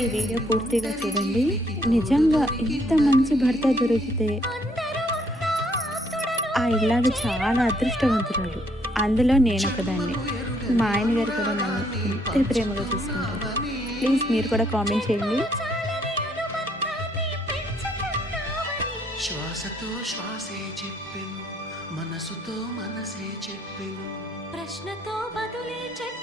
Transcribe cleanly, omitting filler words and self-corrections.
ఈ వీడియో పూర్తిగా చూడండి. నిజంగా ఇంత మంచి భర్త దొరికితే ఆ ఇల్లాలు చాలా అదృష్టవంతురాలు. అందులో నేనొకదాన్ని. మా ఆయన గారు కూడా నన్ను ఇంతే ప్రేమగా చూసుకుంటారు. ప్లీజ్ మీరు కూడా కామెంట్ చేయండి. శ్వాసతో శ్వాసే చెప్పెను, మనసుతో మనసే చెప్పెను, ప్రశ్నతో బదులే చెప్పెను.